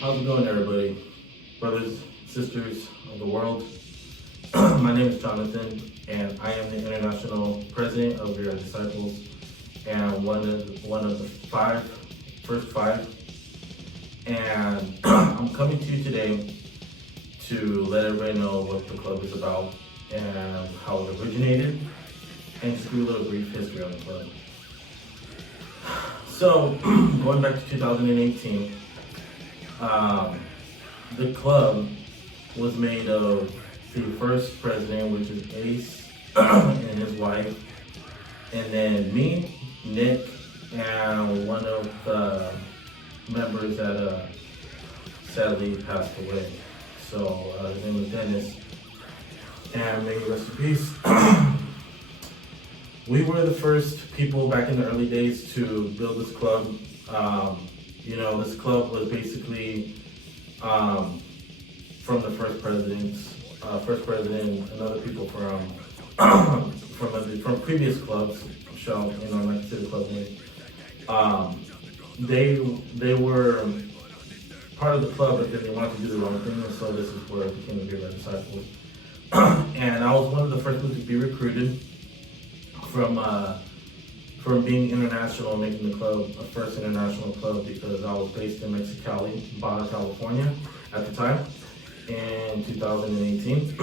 How's it going, everybody? Brothers, sisters of the world. My name is Jonathan, and I am the international president of We Are Disciples, and one of the first five. And I'm coming to you today to let everybody know what the club is about and how it originated, and just do a little brief history on the club. So, going back to 2018. The club was made of the first president, which is Ace and his wife, and then me, Nick, and one of the members that sadly passed away. So his name was Dennis, and may he rest in peace. We were the first people back in the early days to build this club. This club was basically from the first president, and other people from previous clubs. Like City Club name. They were part of the club, but then they wanted to do their own thing, and so this is where it became the We Are Disciples. And I was one of the first ones to be recruited from being international and making the club a first international club, because I was based in Mexicali, Baja California at the time in 2018,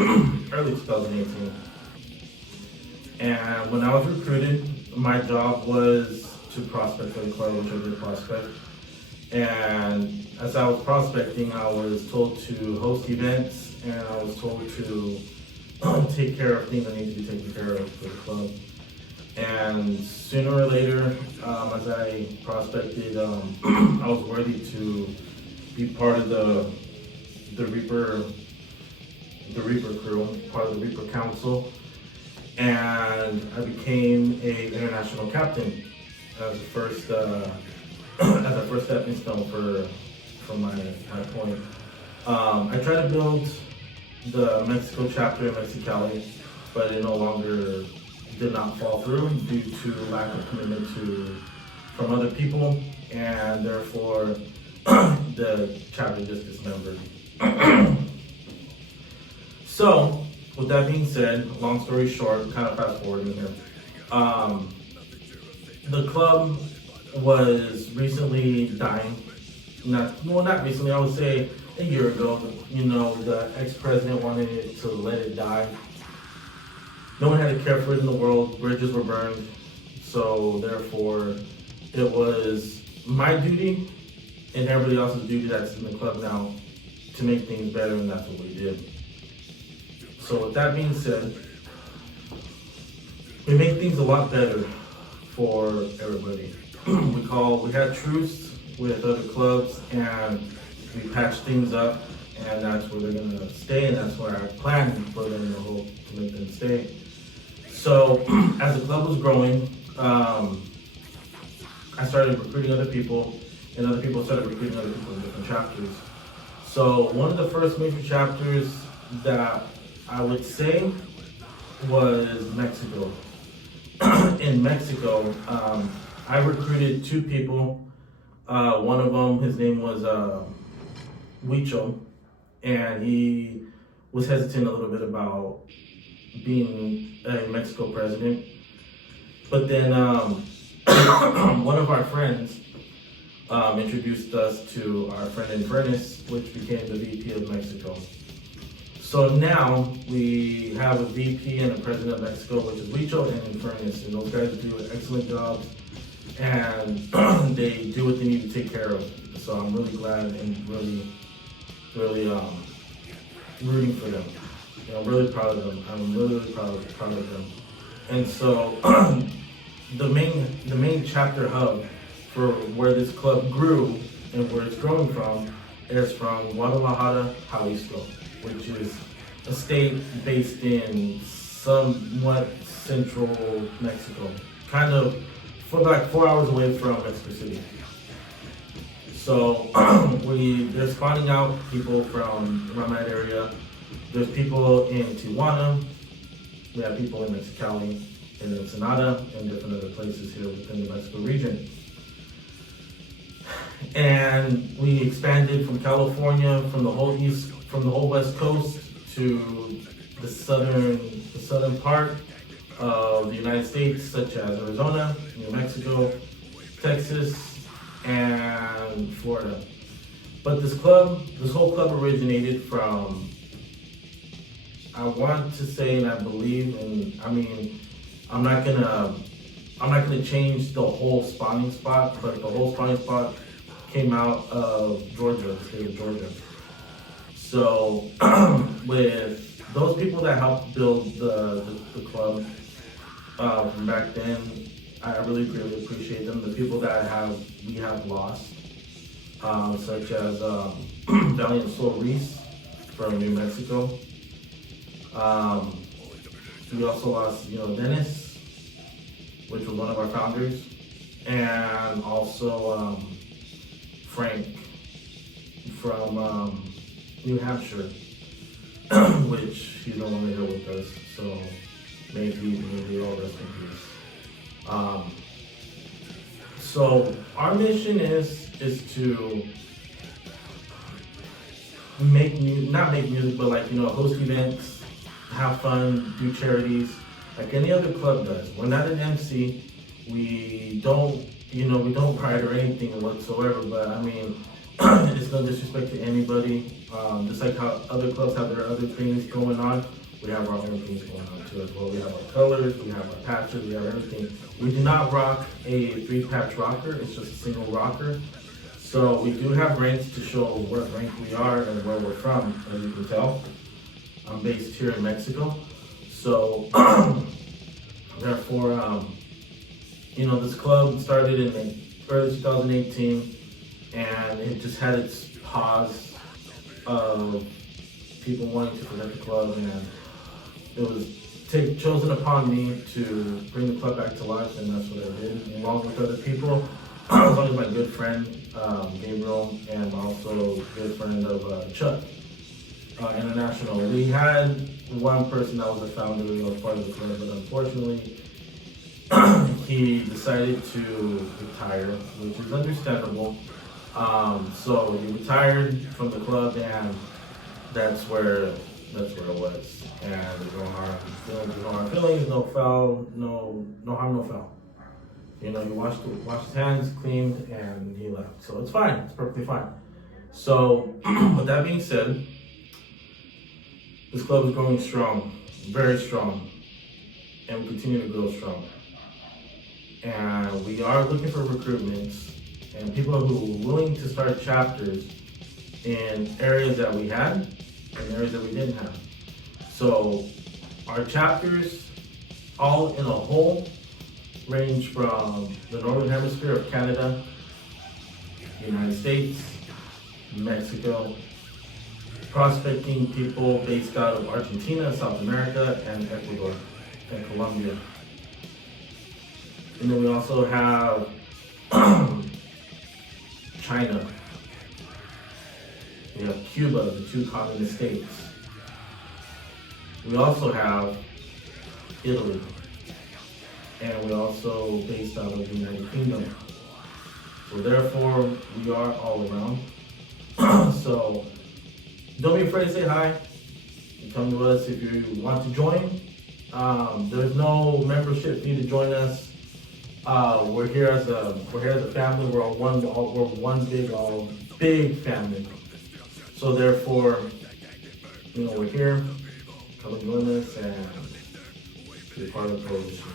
early 2018. And when I was recruited, my job was to prospect for the club, which I did prospect. And as I was prospecting, I was told to host events, and I was told to take care of things that need to be taken care of for the club. And sooner or later, as I prospected, I was worthy to be part of the Reaper crew, part of the Reaper Council, and I became an international captain as the first stepping stone for my point. I tried to build the Mexico chapter in Mexicali, but it no longer did not fall through due to lack of commitment from other people, and therefore the chapter just dismembered. So, with that being said, long story short, kind of fast forwarding here, the club was recently dying. Not recently, I would say a year ago. The ex-president wanted it to let it die. No one had to care for it in the world. Bridges were burned. So therefore, it was my duty and everybody else's duty that's in the club now to make things better, and that's what we did. So with that being said, we make things a lot better for everybody. We had truce with other clubs, and we patched things up, and that's where they're gonna stay, and that's where I plan for them to hope to make them stay. So, as the club was growing, I started recruiting other people, and other people started recruiting other people in different chapters. So, one of the first major chapters that I would say was Mexico. In Mexico, I recruited two people. One of them, his name was Huicho, and he was hesitant a little bit about being a Mexico president. But then one of our friends introduced us to our friend Infernus, which became the VP of Mexico. So now we have a VP and a president of Mexico, which is Huicho and Infernus, and those guys do excellent jobs, and they do what they need to take care of. So I'm really glad and really rooting for them. I'm really proud of them. I'm really proud of them. And so the main chapter hub for where this club grew and where it's growing from is from Guadalajara, Jalisco, which is a state based in somewhat central Mexico, kind of for like 4 hours away from Mexico City. So they're spawning out people from around that area. There's people in Tijuana, we have people in Mexicali, in Ensenada, and different other places here within the Mexico region. And we expanded from California, from the whole West Coast to the southern part of the United States, such as Arizona, New Mexico, Texas, and Florida. But this whole club originated from, I want to say, and I believe, and I mean, I'm not gonna change the whole spawning spot, but the whole spawning spot came out of Georgia, the state of Georgia. So with those people that helped build the club from back then, I really greatly appreciate them. The people that we have lost, such as Valiant Soul Reese from New Mexico. We also lost, Dennis, which was one of our founders, and also Frank from New Hampshire, which he's no longer here with us. So may he all rest in peace. So our mission is to not make music, but host events, have fun, do charities, like any other club does. We're not an MC. We don't pride or anything whatsoever. But I mean, it's no disrespect to anybody. Just like how other clubs have their other things going on, we have our own things going on too as well. We have our colors, we have our patches, we have everything. We do not rock a 3-patch rocker. It's just a single rocker. So we do have ranks to show what rank we are and where we're from, as you can tell. I'm based here in Mexico. So therefore, this club started in early 2018, and it just had its pause of people wanting to protect the club, and it was chosen upon me to bring the club back to life, and that's what I did, along with other people, along with my good friend Gabriel, and also good friend of Chuck International. We had one person that was a founder, part of the club, but unfortunately he decided to retire, which is understandable. So he retired from the club, and that's where it was. And no hard feelings, no foul, no harm, no foul. He washed his hands, cleaned, and he left. So it's fine. It's perfectly fine. So with that being said, this club is growing strong, very strong, and we continue to grow strong. And we are looking for recruitments and people who are willing to start chapters in areas that we had and areas that we didn't have. So our chapters, all in a whole, range from the Northern Hemisphere of Canada, United States, Mexico, prospecting people based out of Argentina, South America, and Ecuador, and Colombia. And then we also have China. We have Cuba, the 2 communist states. We also have Italy. And we also based out of the United Kingdom. So therefore, we are all around. So don't be afraid to say hi. You come to us if you want to join. There's no membership fee to join us. We're here as a family. We're one big family. So therefore, we're here. Come and join us and be part of the coalition.